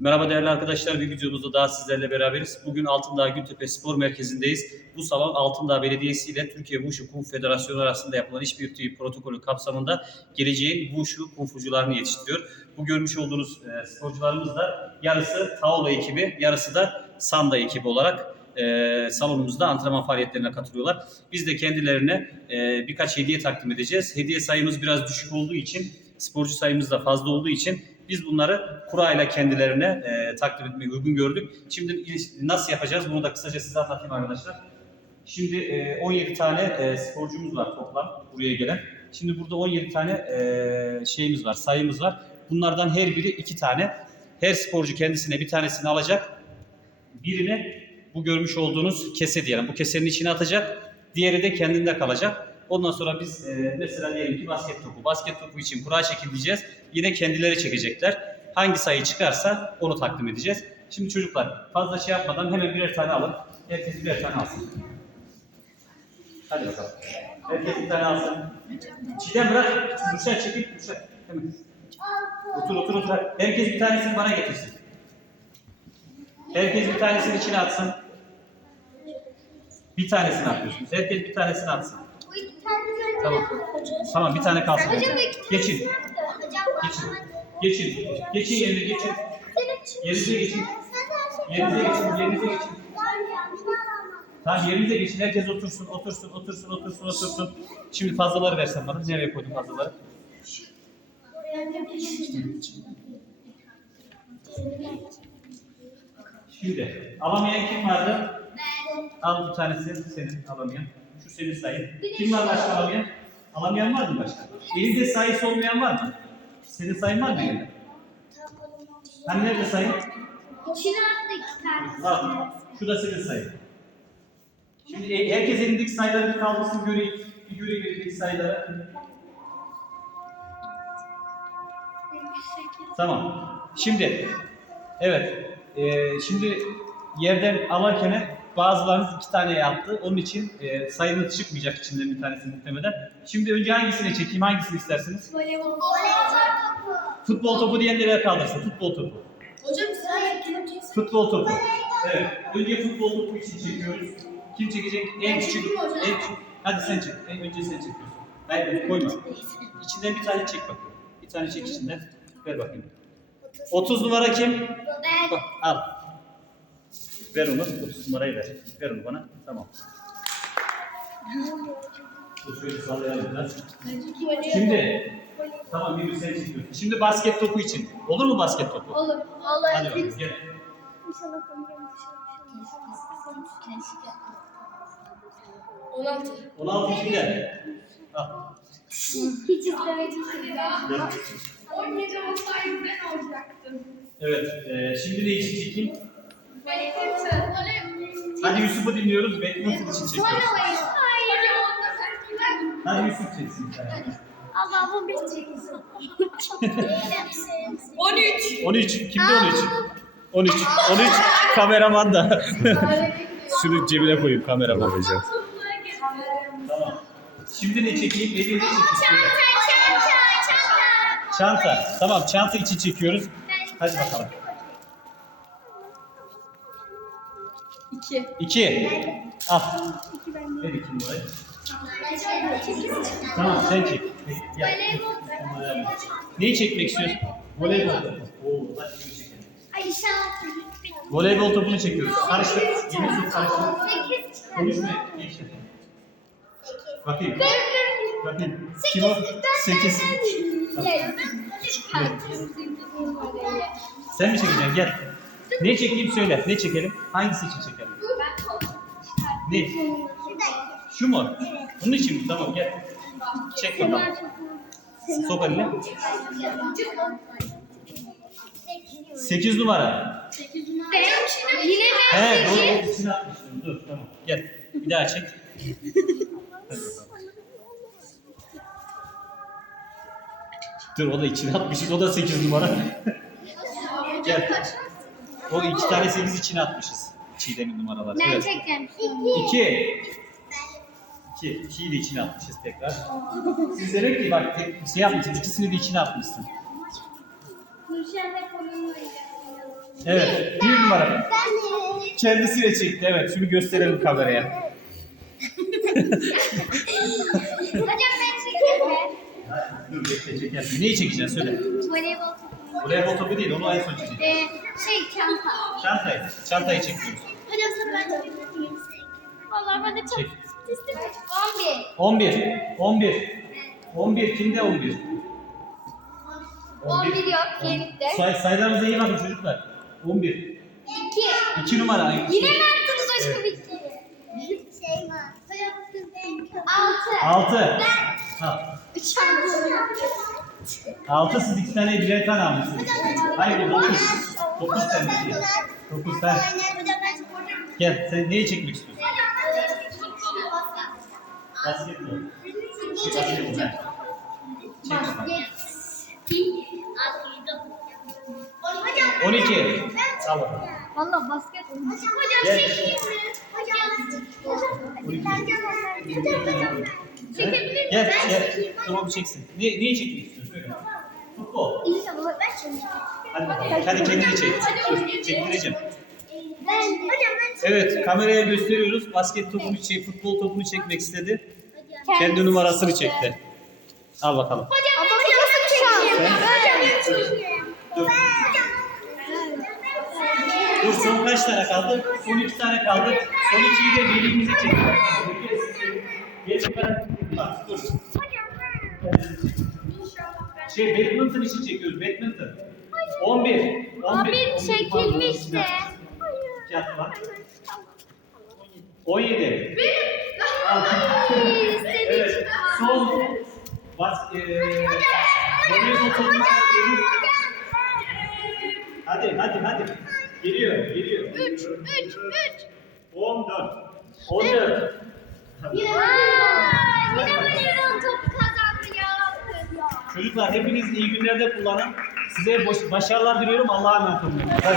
Merhaba değerli arkadaşlar, bir videomuzda daha sizlerle beraberiz. Bugün Altındağ Gültepe Spor Merkezi'ndeyiz. Bu salon Altındağ Belediyesi ile Türkiye Wushu Kung Federasyonu arasında yapılan işbirliği protokolü kapsamında geleceğin Wushu Kung Fucularını yetiştiriyor. Bu görmüş olduğunuz e, sporcularımız da yarısı Taola ekibi, yarısı da Sanda ekibi olarak e, salonumuzda antrenman faaliyetlerine katılıyorlar. Biz de kendilerine e, birkaç hediye takdim edeceğiz. Hediye sayımız biraz düşük olduğu için, sporcu sayımız da fazla olduğu için biz bunları kurayla kendilerine e, takdim etmeyi uygun gördük. Şimdi nasıl yapacağız bunu da kısaca size anlatayım arkadaşlar. Şimdi e, 17 tane e, sporcumuz var toplam buraya gelen. Şimdi burada 17 tane e, şeyimiz var, sayımız var. Bunlardan her biri iki tane. Her sporcu kendisine bir tanesini alacak. Birini bu görmüş olduğunuz kese diyelim. Bu kesenin içine atacak. Diğeri de kendinde kalacak. Ondan sonra biz e, mesela diyelim ki basket topu. Basket topu için kura çekileceğiz. Yine kendileri çekecekler. Hangi sayı çıkarsa onu takdim edeceğiz. Şimdi çocuklar fazla şey yapmadan hemen birer tane alın. Herkes birer tane alsın. Hadi bakalım. Herkes bir tane alsın. Çiğdem bırak. Ruşen çekil. Ruşen. Hemen. Otur otur otur. Herkes bir tanesini bana getirsin. Herkes bir tanesini içine atsın. Bir tanesini atıyorsunuz. Herkes bir tanesini atsın. Tamam. Tamam bir tane kalsın. Hocam Geçin. Geçin. Geçin. Geçin yerine geçin. Yerinize geçin. Yerinize geçin. Yerinize geçin. Tamam yerinize geçin. Herkes otursun, otursun, otursun, otursun, otursun. Şimdi fazlaları versen bana. Nereye koydun fazlaları? Şimdi alamayan kim vardı? Al bir tanesi senin alamayan. Şu senin sayın. Kim var başka alamayan? Alamayan var mı başka? Elinde sayısı olmayan var mı? Senin sayın var mı elinde? Hani nerede sayın? İçine attı iki tane. Şu da senin sayın. Şimdi e- herkes elindeki sayıları bir kaldırsın göreyim. Bir göreyim elindeki sayıları. Tamam. Şimdi evet. e, şimdi yerden alırken bazılarınız iki tane yaptı. Onun için e, sayınız çıkmayacak içinden bir tanesi muhtemelen. Şimdi önce hangisini çekeyim? Hangisini istersiniz? Voleybol. Futbol topu diyenlere kaldırsın. Futbol topu. Hocam sıra kim Futbol topu. Evet. Önce futbol topu için çekiyoruz. Kim çekecek? En küçük. En küçük. Hadi sen çek. En önce sen çekiyorsun. Hayır koyma. İçinden bir tane çek bakayım. Bir tane çek içinden. Ver bakayım. 30 numara kim? Ben. Bak al. Ver onu. 30 numarayı ver. Ver onu bana. Tamam. Dur şöyle sallayalım biraz. Şimdi tamam bir sen çekiyorsun. Şimdi basket topu için. Olur mu basket topu? Olur. Olur. Hadi bakalım gel. İnşallah tanıyorum. 16. 16 kimde? Al. Hiç izlemedim. Gel. 17 olsaydı ben olacaktım. Evet. E, şimdi ne için çekeyim? Hadi Yusuf'u dinliyoruz. Badminton için çekiyoruz. Kimden? Hadi Yusuf çeksin. bir tane. Allah bu bir çekilsin. 13. 13. Kimde 13? 13. 13 kameraman da. Şunu cebine koyayım kameraman hocam. Tamam. Şimdi ne çekeyim? Ne çekeyim? Çanta. Tamam çanta için çekiyoruz. Hadi bakalım. 2. 2. Al. Ver iki numarayı. Tamam sen çek. Gel. Neyi çekmek istiyorsun? Voleybol topu. Oo, hadi şunu çekelim. Voleybol topunu çekiyoruz. Karıştır. Yeni sok karıştır. Konuşma. Geçtir. Bakayım. Bakayım. Kim o? 8. Sen mi çekeceksin? Gel. Ne çekeyim söyle. Ne çekelim? Hangisi için çekelim? Ne? Şu mu? Bunun için mi? Tamam gel. Çek bakalım. Sok eline. 8 numara. Yine He doğru. İçine atmıştım. Dur tamam. Gel. Bir daha çek. Hadi bakalım. Dur o da içine atmışız. O da 8 numara. Gel. O iki tane 8 içine atmışız. Çiğdem'in numaraları. Ben Evet. çekeceğim. 2. 2. 2'yi de içine atmışız tekrar. Siz demek ki bak tek- şey yapmışsın. ikisini de içine atmışsın. Evet. Bir numara. Kendisiyle çekti. Evet. Şunu gösterelim kameraya. Hocam ben çekeyim. Dur bekle çekersin. Neyi çekeceksin söyle. Voleybol topu. Voleybol topu değil. Onu en son çekeceksin. Şey çanta. Çantayı. Çantayı çekiyoruz. Hocam sana ben çekeyim. Vallahi ben de çok Çek. istedim. 11. 11. 11. 11. Kimde 11? 11 yok yerinde. Say sayılarınıza iyi bakın çocuklar. 11. 2. 2 numara. Yine mi attınız başka bir şey? Şey var. Altı. 6. Ha. Üç tane. 6 siz 2 tane birer tane almışsınız. Hayır 9. 9 tane. 9 tane. Gel sen neyi çekmek istiyorsun? Basketbol. Şey, basketbol. Çek bakalım. 12. Al bakalım. Valla basket Hocam çekeyim mi? Hocam. Çekebilir Gel gel. Tamam çeksin. Ne, neyi çekmek istiyorsun? Söyle. Ben. Hadi bakalım. Hadi kendini çek. Çektireceğim. Ben hocam ben Evet kameraya gösteriyoruz. Basket topunu, şey, futbol topunu çekmek istedi. Kendi numarasını çekti. Al bakalım. Hocam hocam nasıl? Hocam ben çekeyim. Dur. Dur son kaç tane kaldı? Son iki tane kaldı. Son ikiyi de velimize çekelim. Geç. Bak dur. Şey badminton için çekiyoruz. Badminton. 11. 11. 11 çekilmişti. Yat bak. 17. Al. evet. Son bas eee voleybol topu çekiyoruz. Hadi hadi hadi. Geliyor, geliyor. 3 3 3 14. 14. Yine yine voleybol top kazandı ya. Hepiniz iyi günlerde kullanın. Size başarılar diliyorum. Allah'a emanet olun. Hadi.